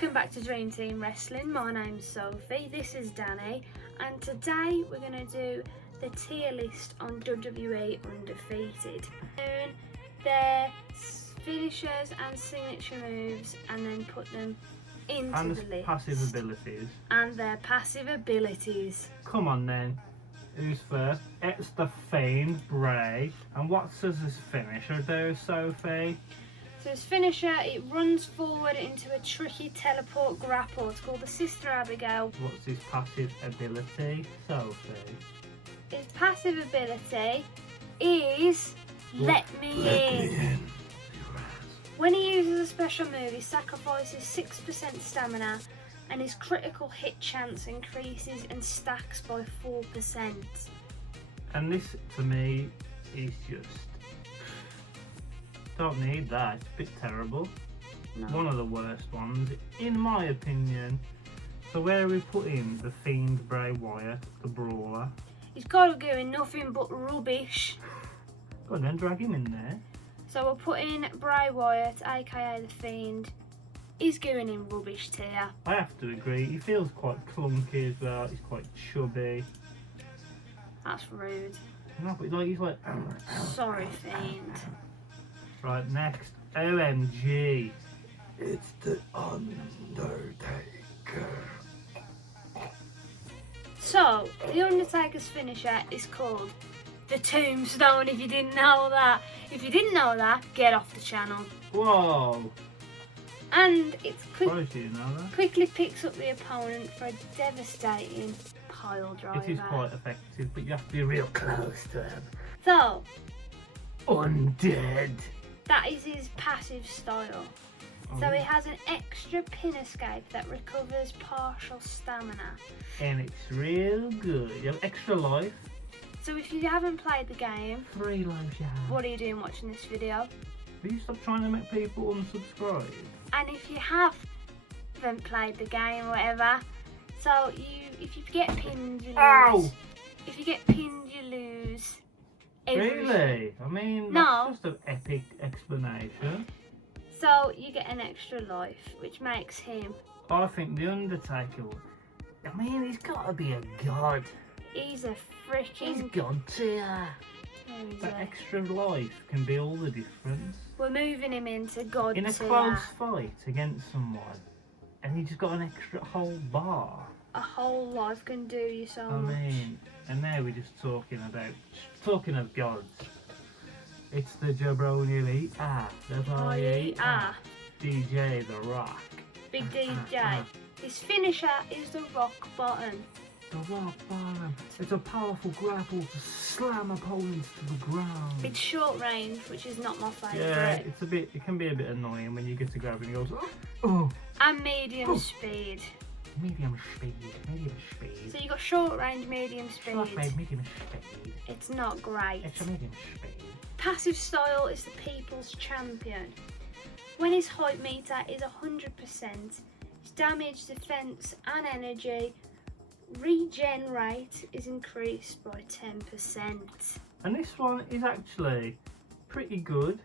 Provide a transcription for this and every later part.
Welcome back to Dream Team Wrestling. My name's Sophie, this is Danny, and today we're going to do the tier list on WWE Undefeated. Doing their finishers and signature moves and then put them into the list. Passive abilities. And their passive abilities. Come on then. Who's first? It's the Fiend, Bray. And what does his finisher do, Sophie? So his finisher, it runs forward into a tricky teleport grapple. It's called the Sister Abigail. What's his passive ability, Sophie? His passive ability is Let me in. When he uses a special move, he sacrifices 6% stamina and his critical hit chance increases and stacks by 4%. And this, to me, is just... don't need that. It's a bit terrible. No. One of the worst ones, in my opinion. So where are we putting the Fiend, Bray Wyatt, the Brawler? He's got to go in nothing but rubbish. Go on then, drag him in there. So we're putting Bray Wyatt, aka the Fiend. He's going in rubbish tier. I have to agree, he feels quite clunky as well, he's quite chubby. That's rude. No, but he's like... Sorry, Fiend. Right, next, OMG. It's the Undertaker. So, the Undertaker's finisher is called the Tombstone, if you didn't know that. If you didn't know that, get off the channel. Whoa! And it's Surprised you know that. quickly picks up the opponent for a devastating pile driver. It is quite effective, but you have to be real close to him. So, Undead. that is his passive style. Oh. So he has an extra pin escape that recovers partial stamina. And it's real good. You have extra life. So if you haven't played the game, 3 lives you have. what are you doing watching this video? Will you stop trying to make people unsubscribe? And if you haven't played the game or whatever, so if you get pinned, you lose. Ow! If you get pinned, you lose. Everything. Really? I mean, No. that's just an epic explanation. So you get an extra life, which makes him. I think the Undertaker, I mean, he's got to be a god. He's a He's freaking. god tier. There is That a- extra life can be all the difference. We're moving him into God In a tier. close fight against someone, and you just got an extra whole bar. A whole life can do you so I much. mean, and now we're just talking of gods. It's the Jabroni Elite, DJ The Rock. Big DJ. ah. His finisher is the rock bottom. The Rock Bottom. It's a powerful grapple to slam opponents to the ground. It's short range, which is not my favourite. Yeah, it can be a bit annoying when you get to grab and it goes, oh, And medium speed. medium speed. So you got short range, medium speed. Short range, medium speed. It's not great. It's a medium speed. Passive style is the People's Champion. When his height meter is 100%, his damage, defense, and energy regen rate is increased by 10%. And this one is actually pretty good,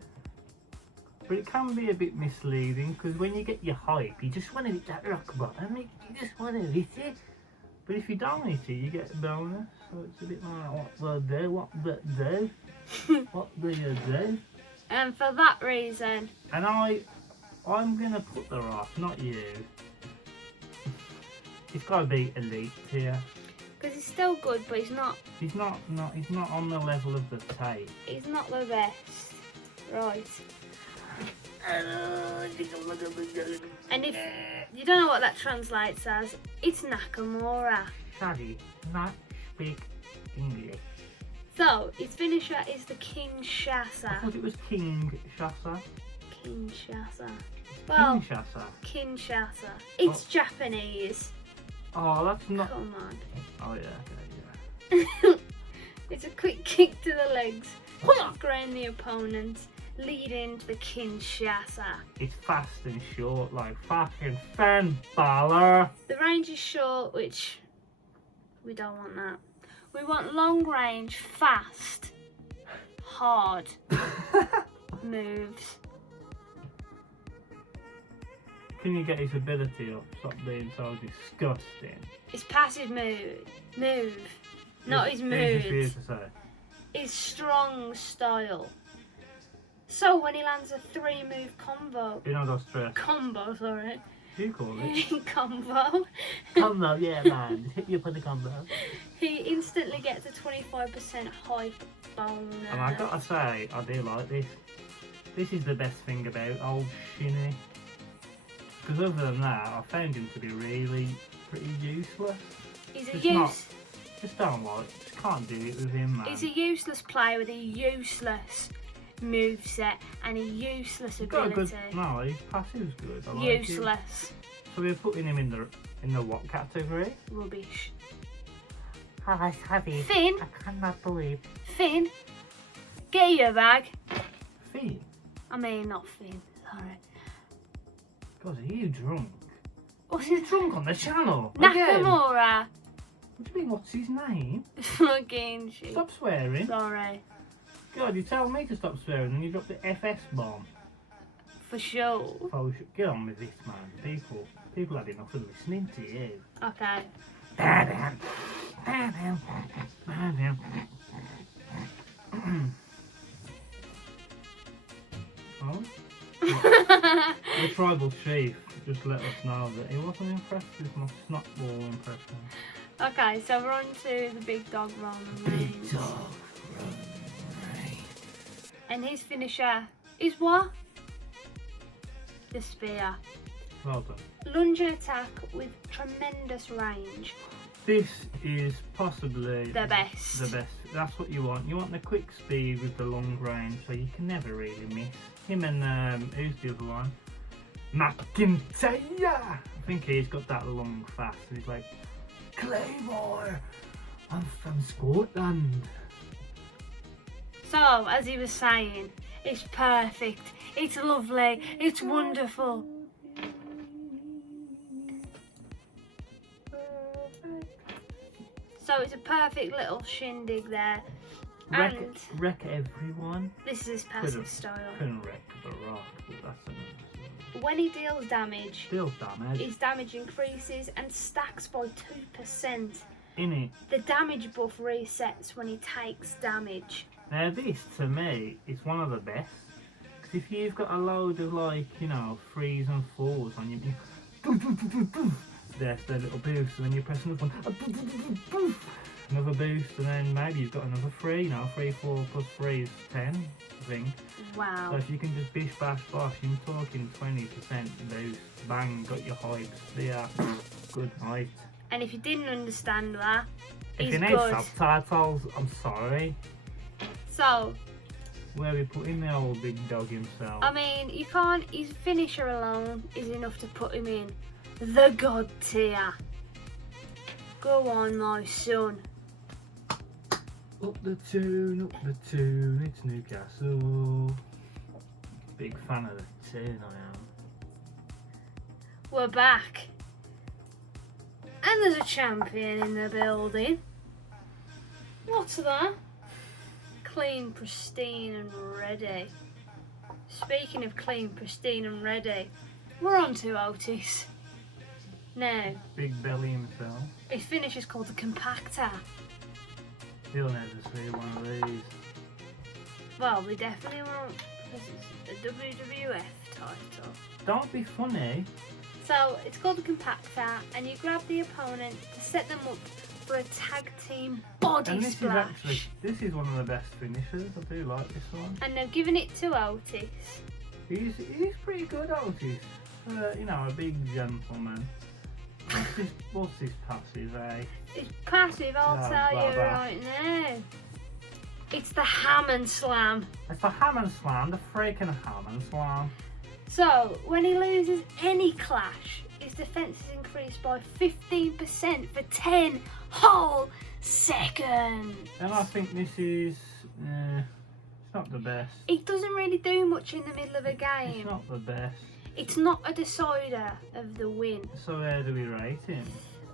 but it can be a bit misleading because when you get your hype, you just want to hit that rock bottom, you just want to hit it. But if you don't hit it, you get a bonus, so it's a bit like, what do you do? And for that reason, And I'm gonna put The Rock, not you. It's gotta be elite here. because he's still good, but he's not He's not on the level of the tape. He's not the best. Right. And if you don't know what that translates as, it's Nakamura. Shaggy, not speak English. So, his finisher is the I Kinshasa. thought it was King Shasa. Kinshasa. Well, Kinshasa. Kinshasa. It's Japanese. Oh, that's not. Come on. Oh yeah, okay, yeah. It's a quick kick to the legs. Knock around the opponent, leading to the Kinshasa. It's fast and short, like fucking Finn Balor. The range is short, which we don't want that. We want long range, fast, hard moves. Can you get his ability up? Stop being so disgusting. His passive move, not his Easy for you mood. to say. His strong style. So when he lands a 3-move combo, You know those three. sorry, What do you call it? combo, Combo, yeah, man. Just hit you up on the combo. he instantly gets a 25% hype bonus. And I gotta say, I do like this. This is the best thing about old Shinny. Because other than that, I found him to be really pretty useless. He's a Just don't like, just can't do it with him, man. He's a useless player with a useless moveset and a useless Got a ability. good, no, his passive's good. I like him. Useless. So we're putting him in the what category? Rubbish. Hi, Finn, I cannot believe. Finn, get your bag. Fiend? I mean, not Finn, sorry. God, are you drunk? What's He's his drunk on the channel. Again. Nakamura. What do you mean, what's his name? Fucking shit. Stop swearing. Sorry. God, you tell me to stop swearing and you drop the FS bomb. For sure. Oh, get on with this, man. People had enough of listening to you. Okay. Oh? The tribal chief just let us know that he wasn't impressed with my snotball impression. Okay, so we're on to the big dog Roman Reigns. And his finisher is what? The spear. Well done. Lunging attack with tremendous range. This is possibly The best. the best. That's what you want. You want the quick speed with the long range, so you can never really miss. Him and who's the other one? McIntyre. I think he's got that long fast. He's like, Claymore. I'm from Scotland. So, as he was saying, it's perfect, it's lovely, it's wonderful. So it's a perfect little shindig there. Wreck, And wreck everyone. this is his passive style. Couldn't wreck the Rock, but that's another story. When he deals damage, Deals damage. his damage increases and stacks by 2%. In it. The damage buff resets when he takes damage. Now this, to me, is one of the best. Because if you've got a load of, like, you know, 3s and 4s on you, there's their little boost, and then you press another one, another boost, and then maybe you've got another 3, you know, 3, 4 plus 3 is 10, I think. Wow. So if you can just bish bash bosh, you're talking 20% boost, bang, got your hypes, yeah, good night. And if you didn't understand that, If he's you need good. subtitles, I'm sorry. So, Where are we putting the old big dog himself? I mean, you can't, his finisher alone is enough to put him in the god tier. Go on, my son. Up the tune, it's Newcastle. Big fan of the tune, I am. We're back. And there's a champion in the building. What's that? Clean, pristine and ready. Speaking of clean, pristine and ready, we're on to Altis. Now, Big belly himself. his finish is called the Compactor. He'll never see one of these. Well, we definitely won't, because it's a WWF title. Don't be funny. So, it's called the Compactor, and you grab the opponent to set them up for a tag team body And this splash. this is one of the best finishers. I do like this one. And they've given it to Altis. He's pretty good, Altis. You know, a big gentleman. What's his passive, eh? It's passive, I'll No, tell blah, you blah. right now. It's the Hammond Slam. It's the Hammond Slam, the freaking Hammond Slam. So, when he loses any clash, his defense is increased by 15% for 10 whole seconds. And I think this is, it's not the best. It doesn't really do much in the middle of a It's game. not the best. It's not a decider of the win. So where do we rate him?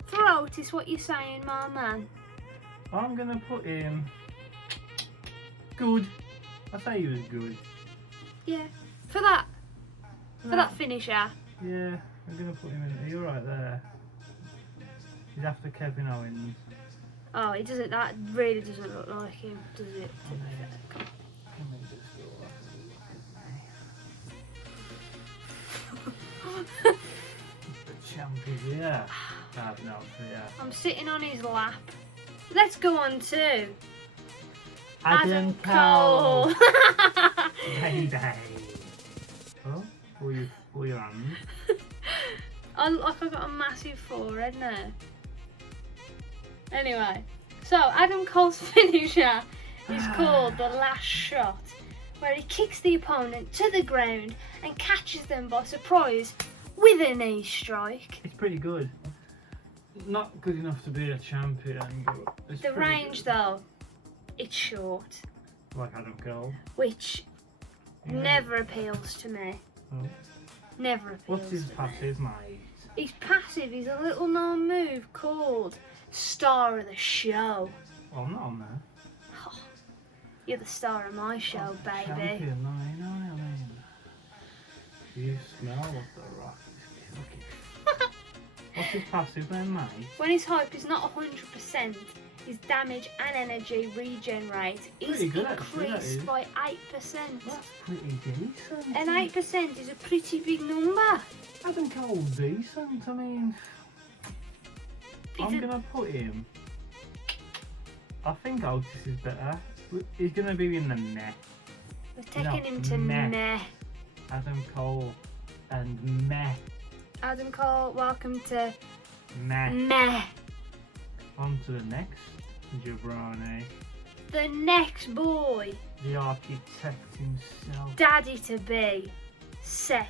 For Altis, what you saying, my man? I'm gonna put him good. I say he was good. Yeah. For that finisher, Yeah, I'm gonna put him in. You're right there. He's after Kevin Owens. Oh, he doesn't. That really doesn't look like him, does it? Let me just go up. The champ is here. I have no fear. I'm sitting on his lap. Let's go on to Adam Cole. Baby. Oh, pull your hand. I look like I've got a massive forehead now. Anyway, so Adam Cole's finisher is called the last shot, where he kicks the opponent to the ground and catches them by surprise with a knee strike. It's pretty good. Not good enough to be a champion, but it's The pretty range, good. though, it's short, Like Adam Cole. which Yeah. never appeals to me. Oh. Never appeals What's his to me. passive, mate? He's passive. He's a little known move called Star of the Show. Well, I'm not on there. You're the star of my show, baby. Champion, I mean. You smell what the Rock is cooking. What's his passive then, mate? When his hype is not 100%, his damage and energy regenerate is Pretty good, actually, that increased is. by 8%. That's pretty decent. And 8% is a pretty big number. Adam Cole's decent, I mean. He's I'm a- gonna put him. I think Altis is better. He's gonna be in the meh. We're taking him No, to meh. meh. Adam Cole and meh. Adam Cole, welcome to Meh. meh. On to the next jabroni. The next boy, The architect himself. daddy to be, Seth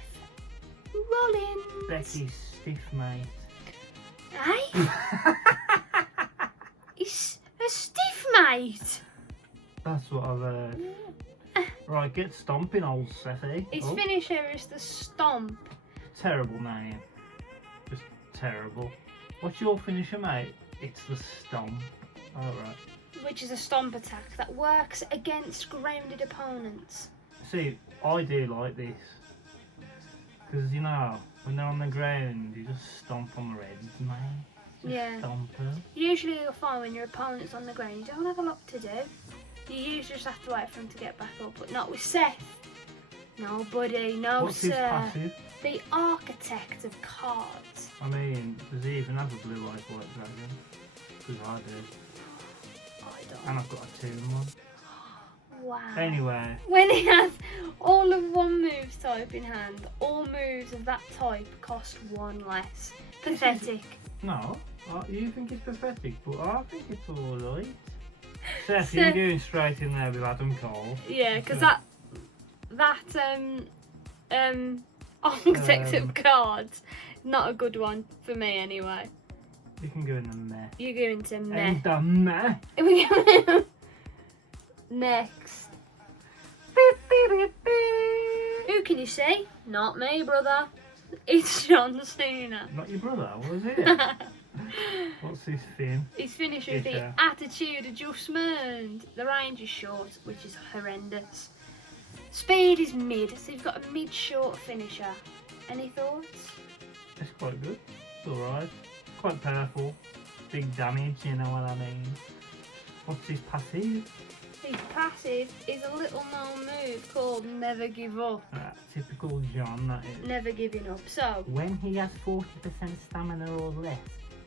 Rollins. Becky's stiff, mate. Hey? He's a stiff mate. That's what I've heard. Right, get stomping, old Sethy. His Oh, finisher is the stomp. terrible name. Just terrible. What's your finisher, mate? It's the stomp. Alright. Which is a stomp attack that works against grounded opponents. See, I do like this. Because, you know, when they're on the ground, you just stomp on the reds, mate. Just Yeah. stomp them. Usually you'll find when your opponent's on the ground, you don't have a lot to do. You usually just have to wait for him to get back up, but not with Seth. No, buddy, no, What's his sir. passive? The architect of cards. I mean, does he even have a blue eyes white dragon? Because I do. I don't. And I've got a 2-in-1. Wow. Anyway, When he has all of one move type in hand, all moves of that type cost one less. Pathetic. no, you think it's pathetic, but I think it's alright. Seth, Seth- you're going straight in there with Adam Cole. Yeah, because that architect of cards, not a good one for me anyway. You can go in the meh. You go into meh. And the meh. We go next. Who can you see? Not me, brother. It's John Cena. Not your brother, was it? What's his thing? He's finished with the Yeah. attitude adjustment. The range is short, which is horrendous. Speed is mid, so you've got a mid-short finisher. Any thoughts? It's quite good. It's alright. Quite powerful. Big damage, you know what I mean. What's his passive? His passive is a little known move called Never Give Up. Typical John, that is. Never giving up. So, When he has 40% stamina or less,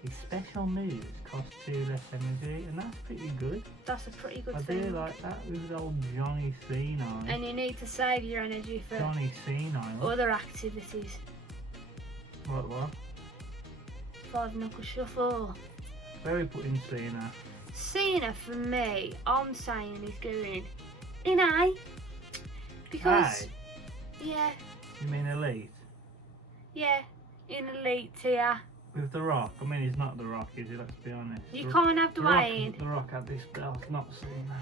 his special moves cost 2 less energy, and that's pretty good. that's a pretty good I thing. do like that with old Johnny Cena. And you need to save your energy for Johnny Cena. other activities. What? 5 knuckle shuffle. Very put in Cena. Cena for me, I'm saying he's going in A. Because, Aye. yeah, You mean elite? in elite tier. With The Rock? I mean, he's not The Rock, is he? Let's be honest. You can't have Dwayne. The Rock had this belt, not Cena.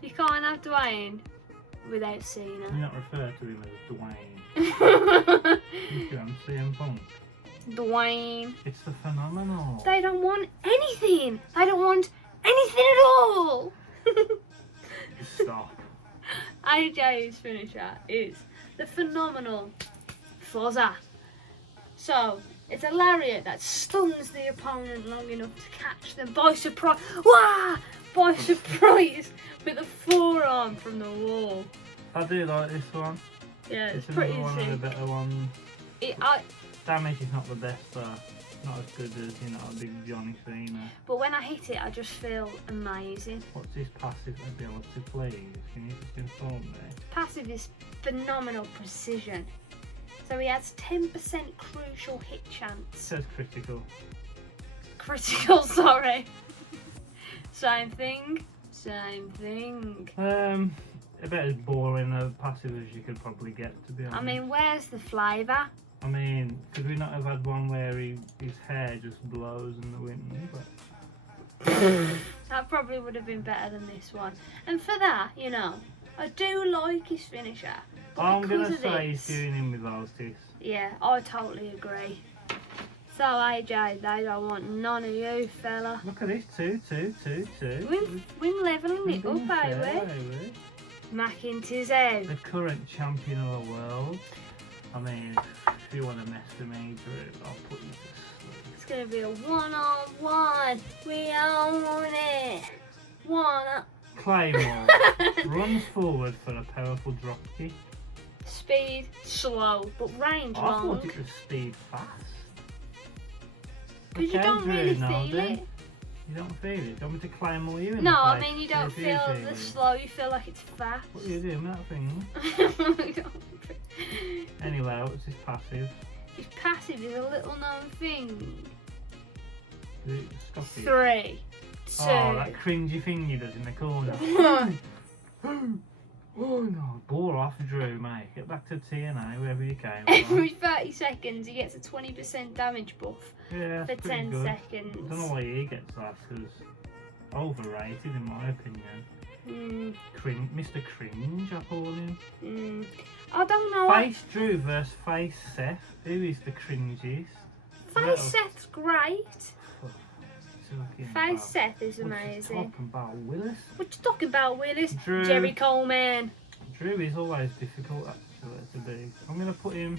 You can't have Dwayne without Cena. Do not refer to him as Dwayne. You can CM Punk. Dwayne. It's the phenomenal. They don't want anything. They don't want anything at all. Stop. AJ's finisher is the phenomenal Fozza. So, it's a lariat that stuns the opponent long enough to catch them by surprise. Wah! By surprise with a forearm from the wall. I do like this one. Yeah, it's It's pretty another one of the sick. better ones. I Damage is not the best, though. Not as good as, you know, a big Johnny Cena. But when I hit it, I just feel amazing. What's his passive ability, please? Can you just inform me? Passive is phenomenal precision. So he has 10% crucial hit It chance. says critical. Critical, sorry. Same thing. Same thing. About as boring a passive as you could probably get, to be honest. I mean, where's the flavour? I mean, could we not have had one where his hair just blows in the wind? But That probably would have been better than this one. And for that, you know, I do like his finisher. But I'm because gonna of say this, he's doing him with Altis. yeah, I totally agree. So AJ, they don't want none of you, fella. Look at this, 2-2-2-2. We're levelling it up, Being fair, baby. McIntyre. The current champion of the world. I mean, if you want to mess with me, Drew, I'll put you to sleep. It's gonna be a one-on-one. We own it. One. Claymore runs forward for a powerful dropkick. Speed slow, but range I long. thought it was speed fast. Because you Okay, don't Drew, really now feel then. it. You don't feel it? Do you want me to Claymore you in No, the I face? mean you don't See if feel feel the it. slow. You feel like it's fast. What are you doing with that thing? Anyway, what's his passive? His passive is a little known thing. Is it Scottish? 3, 2. Oh, that cringy thing he does in the corner. Oh no, bore off, Drew, mate. Get back to TNA, wherever you came from. Every 30 seconds he gets a 20% damage buff Yeah, for that's pretty 10 good. seconds. I don't know why he gets that, because overrated in my opinion. Mr. Cringe, I call him. I don't know. Face Drew versus Face Seth. Who is the cringiest? Face Seth's great. Talking Face about- Seth is What you amazing. talking about, Willis? What you talking about, Willis? Drew. Jerry Coleman. Drew is always difficult actually to be. I'm going to put him,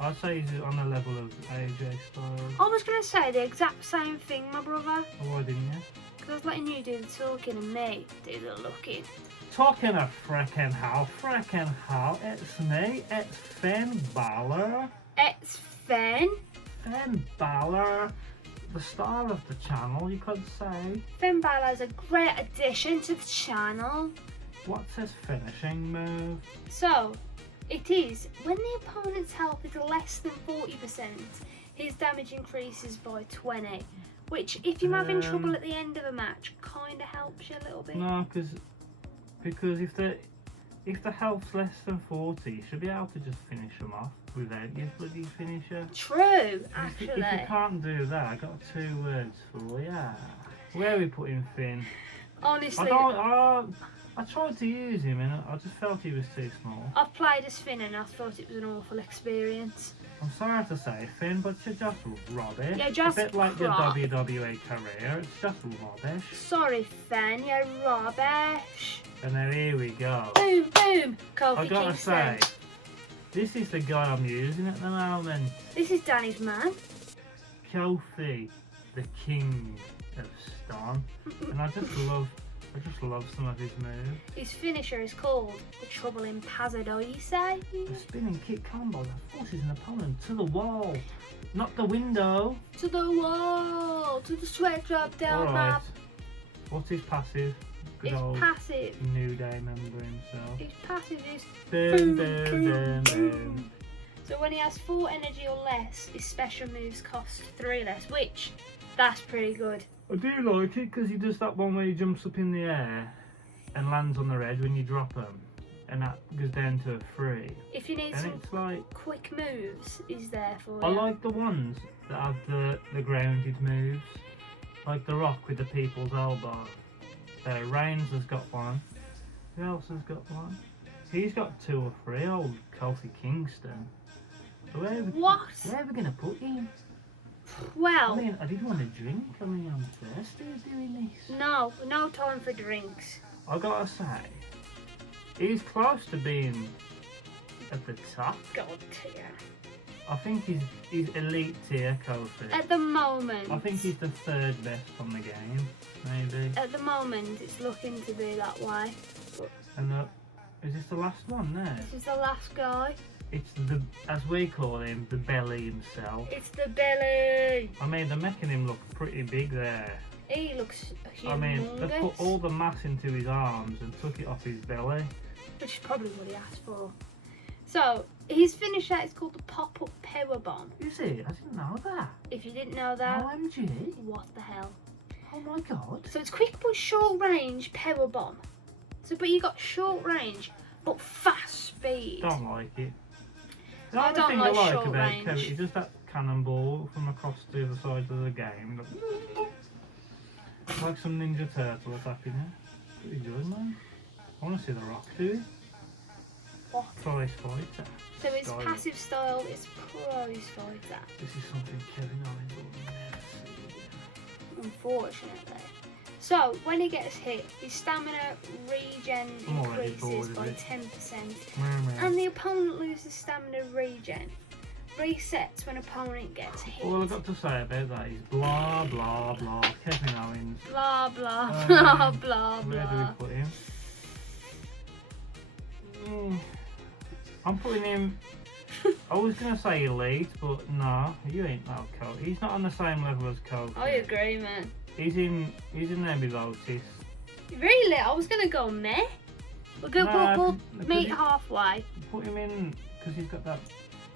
I'd say he's on the level of AJ Styles. I was going to say the exact same thing, my brother. Oh, why didn't you? Because I was letting you do the talking and me do the looking. Talking of frickin' hell, it's me, it's Finn Balor. It's Finn. Finn Balor, the star of the channel, you could say. Finn Balor's a great addition to the channel. What's his finishing move? So, it is when the opponent's health is less than 40%, his damage increases by 20. Which, if you're having trouble at the end of a match, kind of helps you a little bit. No, because if the health's less than 40, you should be able to just finish them off without your bloody finisher. True, If you actually. can't do that, I got 2 words for you. Where are we putting Finn? Honestly, I tried to use him and I just felt he was too small. I've played as Finn and I thought it was an awful experience. I'm sorry to say, Finn, but you're just rubbish. You're just a bit like your crap. WWE career, it's just rubbish. Sorry, Finn, you're rubbish. And then here we go. Boom, boom, Kofi I gotta Kingston. say, this is the guy I'm using at the moment. This is Danny's man. Kelsey, the king of Stone. And I just love some of his moves. His finisher is called the Trouble in Paradise. The spinning kick combo that forces an opponent to the wall, not the window. To the wall, to the sweat drop down Alright. map. What's his passive? Good His old passive. New Day member himself. His passive is Boom, boom, boom, boom. so when he has 4 energy or less, his special moves cost 3 less, which that's pretty good. I do like it because he does that one where he jumps up in the air and lands on the edge when you drop him, and that goes down to a 3. If you need And some it's like, quick moves, he's there for you. I like the ones that have the grounded moves, like The Rock with the people's elbow. Reigns has got one. Who else has got one? He's got 2 or 3. Old Kelsey Kingston. So where are we going to put him? Well, I mean, I did want a drink. I mean, I'm thirsty doing this. no time for drinks. I gotta say, he's close to being at the top. God tier. I think he's elite tier, Kofi. At the moment. I think he's the third best on the game, maybe. At the moment, it's looking to be that way. And is this the last one there? This is the last guy. It's as we call him, the belly himself. It's the belly. I mean, they're making him look pretty big there. He looks humongous. I mean, they've put all the mass into his arms and took it off his belly. Which is probably what he asked for. So, his finisher is called the pop-up power bomb. Is it? I didn't know that. If you didn't know that, OMG. what the hell? Oh my god. So it's quick but short range power bomb. So, but you got short range but fast speed. Don't like it. The I only don't thing like I like short about range. Kevin is just that cannonball from across the other side of the game. Like some Ninja Turtle attacking it. Pretty good, man. I want to see The Rock do it. What? Prize fighter. So it's Style. passive style, it's prize fighter. This is something Kevin Owens will never see. Unfortunately. So when he gets hit, his stamina regen I'm already increases bored by of it. 10%. And the opponent loses stamina regen. Resets when opponent gets hit. All I've got to say about that is blah blah blah. Kevin Owens. Blah blah blah blah Where do blah. we put him? I'm putting him. I was gonna say elite, but no, you ain't no Coach. He's not on the same level as Coach. I agree, man. He's in there with Altis. Really? I was gonna go meh. We'll go. Nah, we'll because meet he- halfway. Put him in because he's got that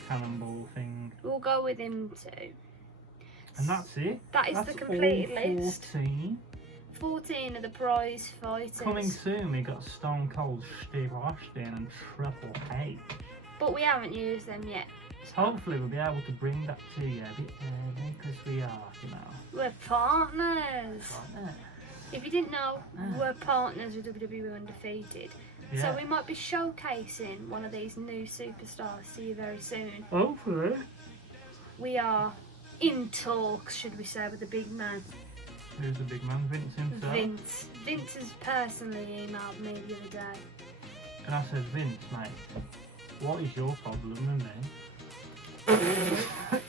cannonball thing, We'll go with him too. and that's it. That is That's the completed all list. 14. 14 of the prize fighters. Coming soon, we got Stone Cold Steve Austin and Triple H. But we haven't used them yet. Hopefully, we'll be able to bring that to you a bit early because we are, you know. We're partners. Right If you didn't know, Ah. we're partners with WWE Undefeated. there. So we might be showcasing one of these new superstars to you very soon. Hopefully. We are in talks, should we say, with the big man, Who's the big man? Vince himself. Vince. Vince has personally emailed me the other day. And I said, Vince, mate, what is your problem with me? And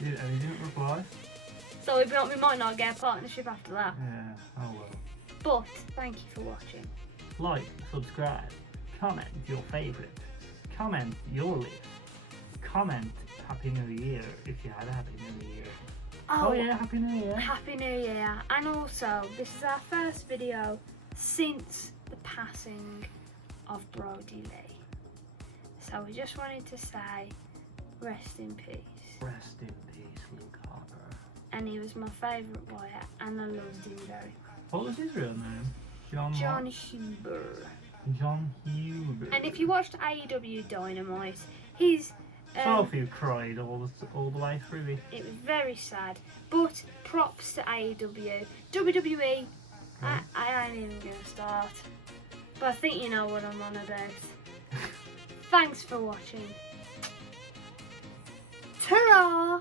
he didn't reply. So we might not get a partnership after that. Yeah, oh well. But thank you for watching. Like, subscribe, comment your favourite, comment your list, comment Happy New Year if you had a Happy New Year. Oh yeah, Happy New Year. Happy New Year. And also, this is our first video since the passing of Brody Lee. So we just wanted to say, rest in peace. Rest in peace, Luke Harper. And he was my favourite wire, and I loved him very much. What was his real name? John John what? Huber. John Huber. And if you watched AEW Dynamite, his Sophie cried all the way through it. it was very sad. But props to AEW. WWE, I ain't even going to start. But I think you know what I'm on about. Thanks for watching. Ta-ra!